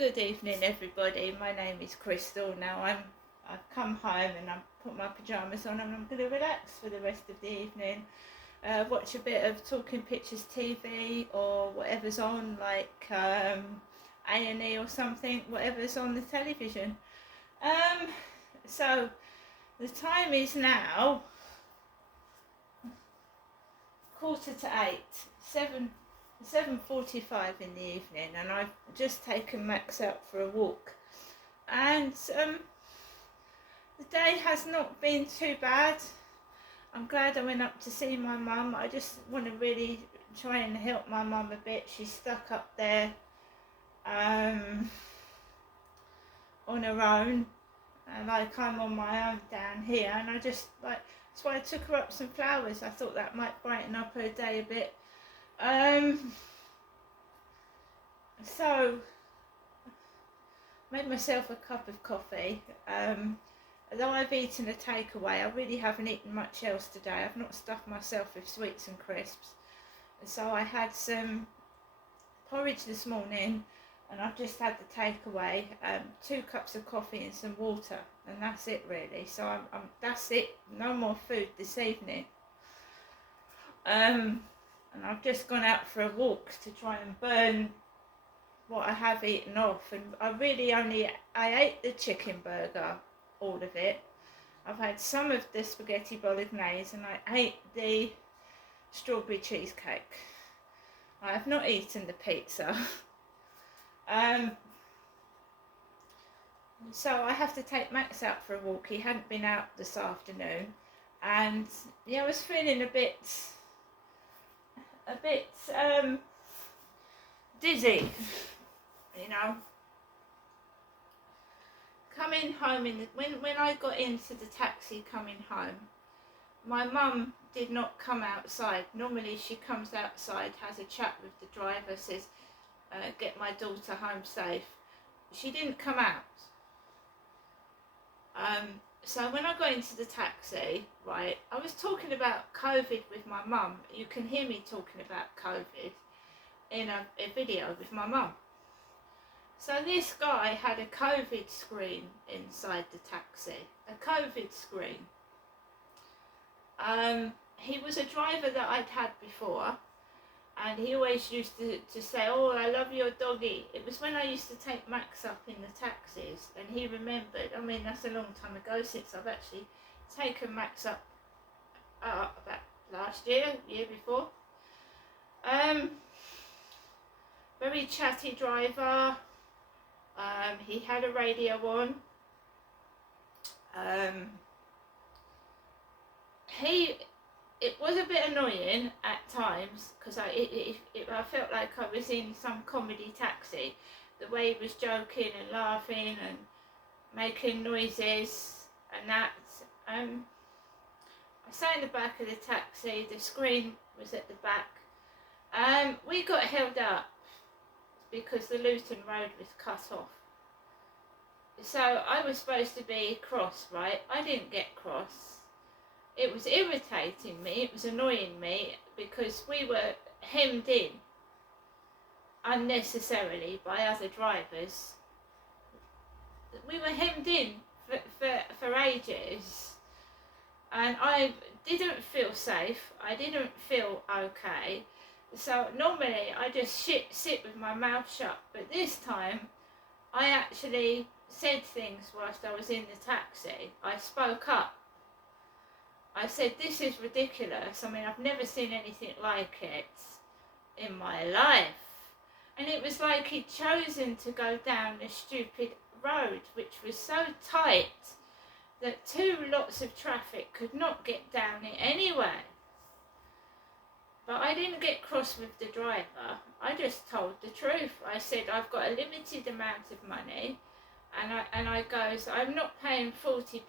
Good evening, everybody. My name is Crystal. Now I've come home and I've put my pyjamas on and I'm going to relax for the rest of the evening. Watch a bit of Talking Pictures TV or whatever's on, like A&E or something, whatever's on the television. So the time is now 7:45 in the evening, and I've just taken Max out for a walk, and the day has not been too bad. I'm glad I went up to see my mum. I just want to really try and help my mum a bit. She's stuck up there on her own, and like I'm on my own down here, and that's why I took her up some flowers. I thought that might brighten up her day a bit. So made myself a cup of coffee. Although I've eaten a takeaway, I really haven't eaten much else today. I've not stuffed myself with sweets and crisps. So I had some porridge this morning, and I've just had the takeaway, 2 cups of coffee and some water, and that's it really. So that's it. No more food this evening. And I've just gone out for a walk to try and burn what I have eaten off, and I ate the chicken burger, all of it. I've had some of the spaghetti bolognese, and I ate the strawberry cheesecake. I have not eaten the pizza. So I have to take Max out for a walk. He hadn't been out this afternoon, and I was feeling a bit dizzy, Coming home when I got into the taxi coming home, my mum did not come outside. Normally she comes outside, has a chat with the driver, says, get my daughter home safe. She didn't come out. So when I got into the taxi, right, I was talking about COVID with my mum. You can hear me talking about COVID in a video with my mum. So this guy had a COVID screen inside the taxi, a COVID screen. He was a driver that I'd had before, and he always used to say, oh, I love your doggy. It was when I used to take Max up in the taxis, and he remembered. I mean, that's a long time ago since I've actually taken Max up, about last year before. Very chatty driver. He had a radio on. It was a bit annoying at times, because I felt like I was in some comedy taxi. The way he was joking and laughing and making noises and that. I sat in the back of the taxi. The screen was at the back. We got held up because the Luton Road was cut off. So I was supposed to be cross, right? I didn't get cross. It was irritating me, it was annoying me, because we were hemmed in unnecessarily by other drivers. We were hemmed in for ages, and I didn't feel safe, I didn't feel okay. So normally I just sit with my mouth shut, but this time I actually said things whilst I was in the taxi. I spoke up. I said, this is ridiculous. I mean, I've never seen anything like it in my life. And it was like he'd chosen to go down a stupid road, which was so tight that 2 lots of traffic could not get down it anyway. But I didn't get cross with the driver. I just told the truth. I said, I've got a limited amount of money, and I goes, I'm not paying £40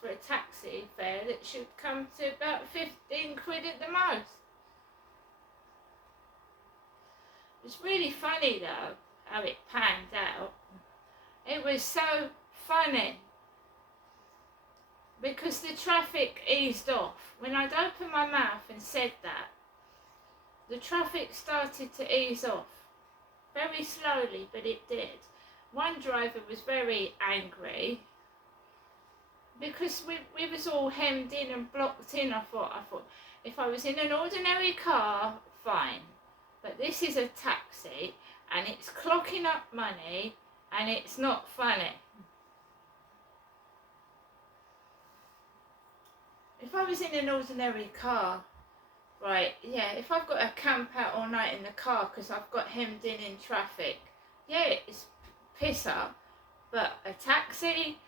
for a taxi fare that should come to about 15 quid at the most. It's really funny though, how it panned out. It was so funny, because the traffic eased off. When I'd opened my mouth and said that, the traffic started to ease off. Very slowly, but it did. one driver was very angry because we was all hemmed in and blocked in. I thought if I was in an ordinary car, fine, but this is a taxi and it's clocking up money and it's not funny. If I was in an ordinary car, right, yeah, if I've got to camp out all night in the car because I've got hemmed in traffic, yeah, it's pisser, but a taxi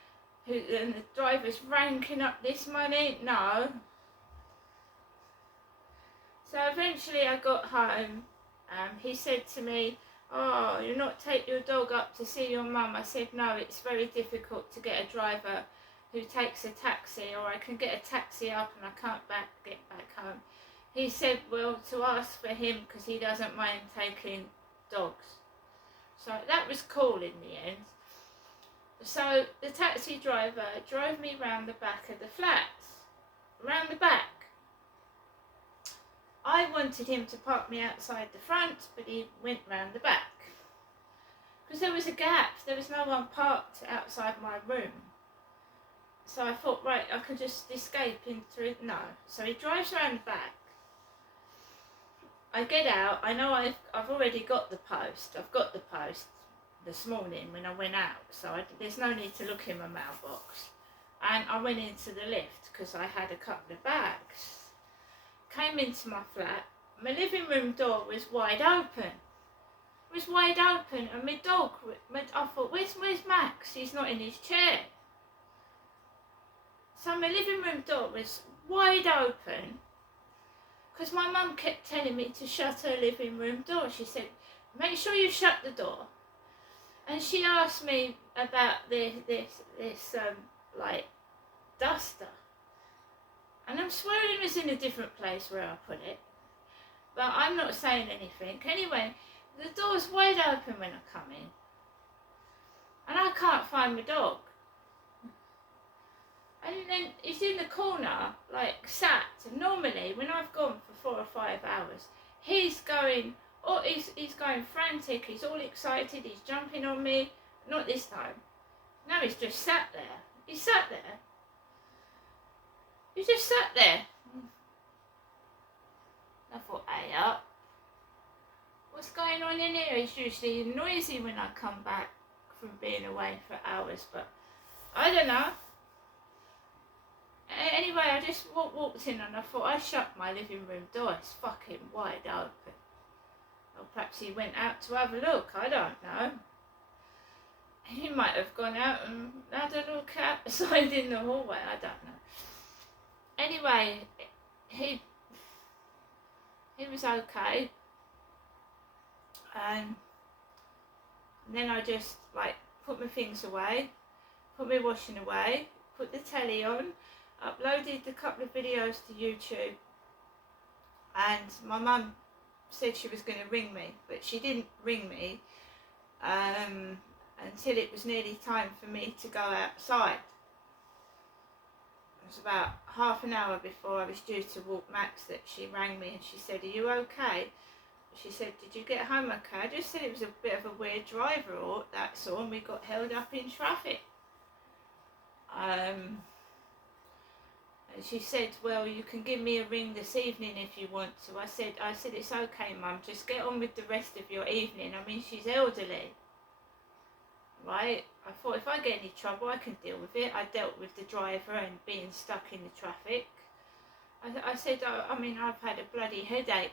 and the driver's ranking up this money, no. So eventually I got home. He said to me, oh, you'll not take your dog up to see your mum? I said, no, it's very difficult to get a driver who takes a taxi, or I can get a taxi up and I can't get back home. He said, well, to ask for him because he doesn't mind taking dogs. So that was cool in the end. So the taxi driver drove me round the back of the flats. Round the back. I wanted him to park me outside the front, but he went round the back. Because there was a gap, there was no one parked outside my room. So I thought, right, I could just escape into it. No. So he drives around the back. I get out. I know I've already got the post. I've got the post this morning when I went out. So there's no need to look in my mailbox. And I went into the lift because I had a couple of bags. Came into my flat. My living room door was wide open. It was wide open, and my dog, I thought, where's Max? He's not in his chair. So my living room door was wide open because my mum kept telling me to shut her living room door. She said, make sure you shut the door. And she asked me about this like duster. And I'm swearing it was in a different place where I put it. But I'm not saying anything. Anyway, the door's wide open when I come in. And I can't find my dog. And then he's in the corner, like sat. And normally, when I've gone for 4 or 5 hours, he's going, oh, he's going frantic. He's all excited. He's jumping on me. Not this time. No, he's just sat there. He sat there. He just sat there. I thought, hey up. What's going on in here? It's usually noisy when I come back from being away for hours, but I don't know. Anyway, I just walked in and I thought, I shut my living room door. It's fucking wide open. Or perhaps he went out to have a look. I don't know. He might have gone out and had a look outside in the hallway. I don't know. Anyway, he was okay. And then I just like put my things away, put my washing away, put the telly on, uploaded a couple of videos to YouTube, and my mum said she was going to ring me, but she didn't ring me until it was nearly time for me to go outside. It was about half an hour before I was due to walk Max that she rang me and she said, are you okay? She said, did you get home okay? I just said it was a bit of a weird driver, or that's all, and we got held up in traffic. And she said, well, you can give me a ring this evening if you want to. I said, it's okay, Mum, just get on with the rest of your evening. I mean, she's elderly, right? I thought if I get any trouble, I can deal with it. I dealt with the driver and being stuck in the traffic. I said, I mean, I've had a bloody headache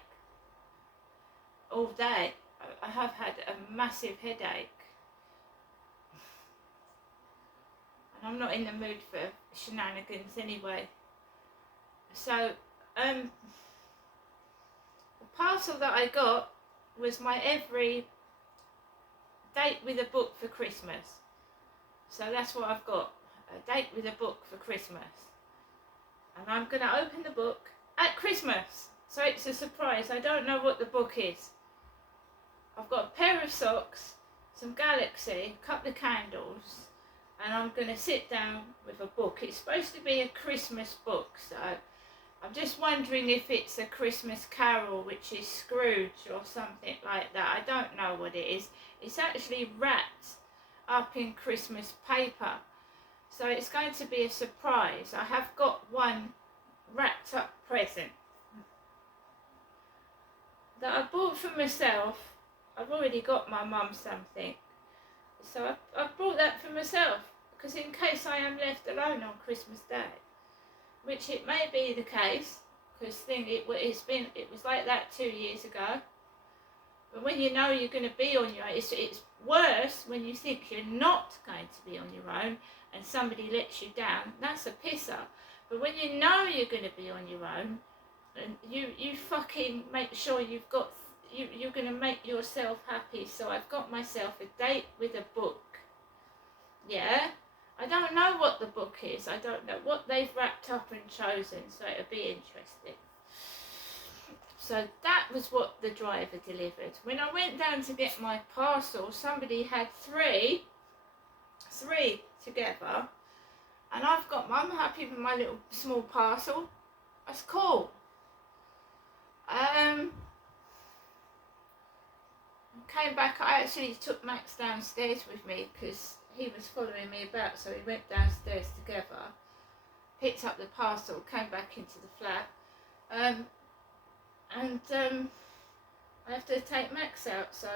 all day. I have had a massive headache. And I'm not in the mood for shenanigans anyway. So, the parcel that I got was my every date with a book for Christmas. So that's what I've got, a date with a book for Christmas. And I'm going to open the book at Christmas. So it's a surprise. I don't know what the book is. I've got a pair of socks, some Galaxy, a couple of candles, and I'm going to sit down with a book. It's supposed to be a Christmas book, so I'm just wondering if it's a Christmas Carol, which is Scrooge or something like that. I don't know what it is. It's actually wrapped up in Christmas paper. So it's going to be a surprise. I have got one wrapped up present that I bought for myself. I've already got my mum something. So I've brought that for myself, because in case I am left alone on Christmas Day, which it may be the case, because it was like that 2 years ago. But when you know you're going to be on your own, it's worse when you think you're not going to be on your own and somebody lets you down. That's a pisser. But when you know you're going to be on your own, and you fucking make sure you've got, you're going to make yourself happy. So I've got myself a date with a book. Yeah? I don't know what the book is. I don't know what they've wrapped up and chosen, so it'll be interesting. So that was what the driver delivered. When I went down to get my parcel, somebody had three together, and I'm happy with my little small parcel. That's cool. Came back. I actually took Max downstairs with me because he was following me about, so we went downstairs together, picked up the parcel, came back into the flat, and I have to take Max out, so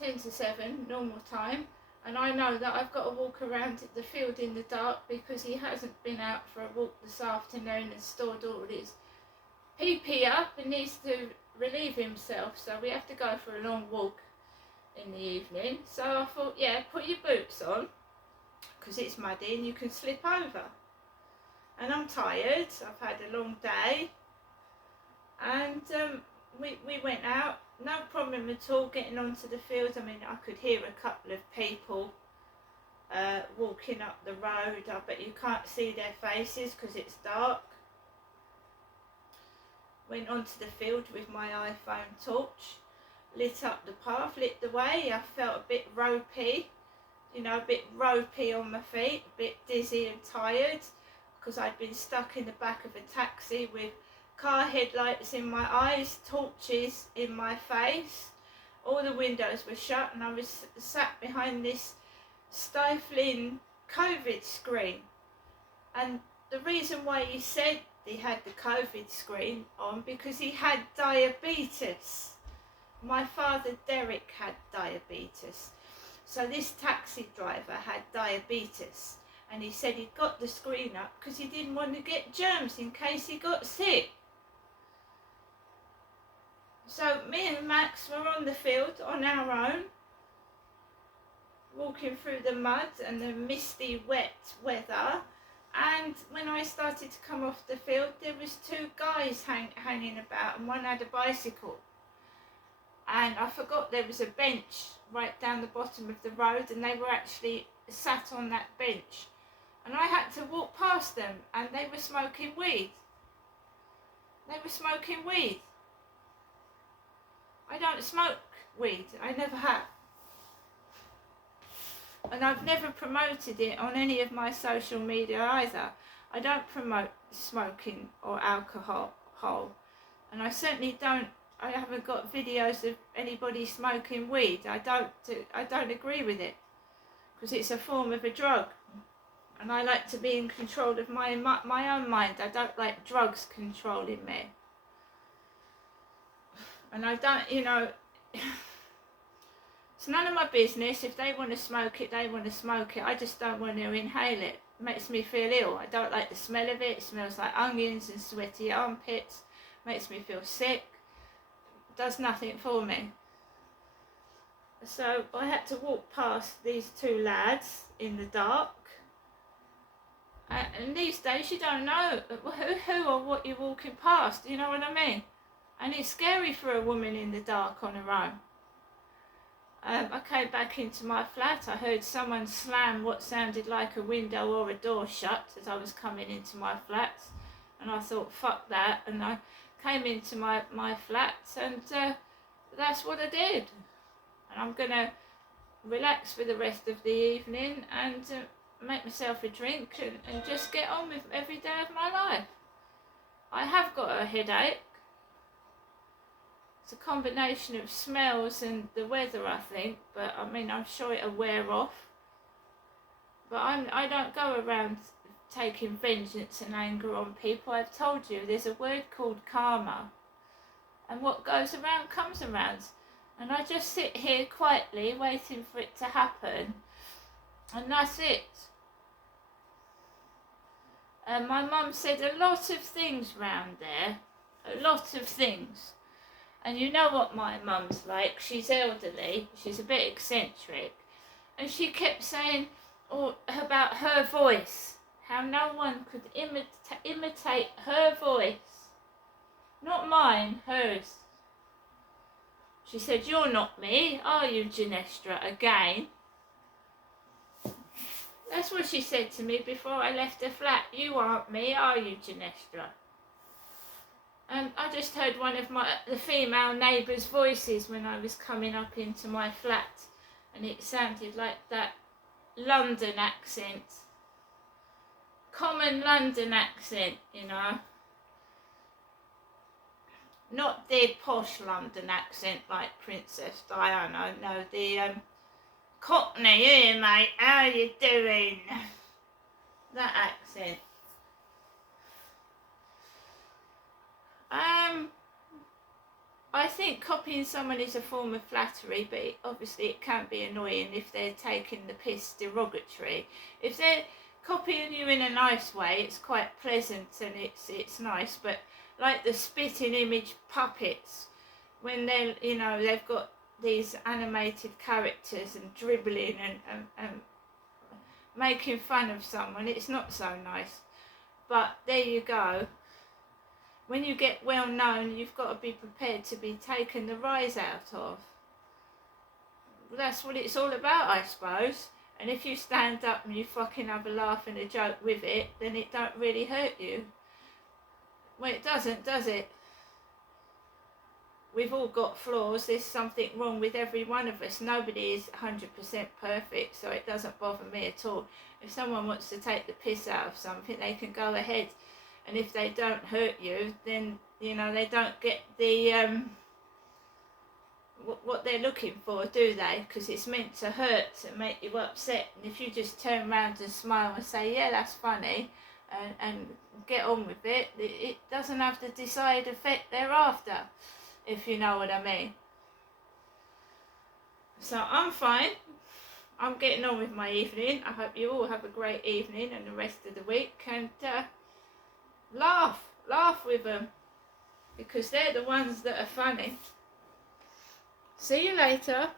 10 to 7 normal time, and I know that I've got to walk around the field in the dark because he hasn't been out for a walk this afternoon and stored all his pee up and needs to relieve himself, so we have to go for a long walk in the evening. So I thought, yeah, put your boots on because it's muddy and you can slip over. And I'm tired, I've had a long day, and we went out, no problem at all getting onto the field. I mean, I could hear a couple of people walking up the road. I bet you can't see their faces because it's dark. Went onto the field with my iPhone torch, lit up the path, lit the way. I felt a bit ropey, a bit ropey on my feet, a bit dizzy and tired because I'd been stuck in the back of a taxi with car headlights in my eyes, torches in my face. All the windows were shut and I was sat behind this stifling COVID screen. And the reason why he said he had the COVID screen on, because he had diabetes. My father Derek had diabetes. So this taxi driver had diabetes, and he said he'd got the screen up because he didn't want to get germs in case he got sick. So me and Max were on the field on our own, walking through the mud and the misty, wet weather. And when I started to come off the field, there was 2 guys hanging about, and one had a bicycle. And I forgot there was a bench right down the bottom of the road, and they were actually sat on that bench. And I had to walk past them, and they were smoking weed. They were smoking weed. I don't smoke weed, I never have. And I've never promoted it on any of my social media either. I don't promote smoking or alcohol, and I certainly don't. I haven't got videos of anybody smoking weed. I don't agree with it because it's a form of a drug, and I like to be in control of my own mind. I don't like drugs controlling me, and I don't, It's none of my business. If they want to smoke it, they want to smoke it. I just don't want to inhale it. It makes me feel ill. I don't like the smell of it. It smells like onions and sweaty armpits. Makes me feel sick. Does nothing for me. So I had to walk past these 2 lads in the dark. And these days you don't know who or what you're walking past. You know what I mean? And it's scary for a woman in the dark on her own. I came back into my flat. I heard someone slam what sounded like a window or a door shut as I was coming into my flat, and I thought, fuck that, and I came into my flat, and that's what I did. And I'm going to relax for the rest of the evening and make myself a drink and just get on with every day of my life. I have got a headache. It's a combination of smells and the weather, I think, but I mean, I'm sure it'll wear off. But I don't go around taking vengeance and anger on people. I've told you, there's a word called karma. And what goes around comes around. And I just sit here quietly waiting for it to happen. And that's it. And my mum said a lot of things round there. A lot of things. And you know what my mum's like. She's elderly. She's a bit eccentric. And she kept saying about her voice. How no one could imitate her voice. Not mine, hers. She said, "You're not me, are you, Ginestra?" Again. That's what she said to me before I left the flat. "You aren't me, are you, Ginestra?" And I just heard one of the female neighbours' voices when I was coming up into my flat. And it sounded like that London accent. Common London accent, you know. Not the posh London accent like Princess Diana. No, the Cockney, here mate, how you doing? That accent. I think copying someone is a form of flattery, but obviously it can be annoying if they're taking the piss derogatory. If they're copying you in a nice way, it's quite pleasant and it's nice, but like the spitting image puppets, when they're, you know, they've got these animated characters and dribbling and making fun of someone, it's not so nice. But there you go. When you get well known, you've got to be prepared to be taken the rise out of. That's what it's all about, I suppose. And if you stand up and you fucking have a laugh and a joke with it, then it don't really hurt you. Well, it doesn't, does it? We've all got flaws. There's something wrong with every one of us. Nobody is 100% perfect, so it doesn't bother me at all. If someone wants to take the piss out of something, they can go ahead. And if they don't hurt you, then, you know, they don't get the what they're looking for, do they? Because it's meant to hurt and make you upset. And if you just turn around and smile and say, "Yeah, that's funny," and get on with it, it doesn't have the desired effect thereafter, if you know what I mean. So I'm fine. I'm getting on with my evening. I hope you all have a great evening and the rest of the week, and laugh with them, because they're the ones that are funny. See you later.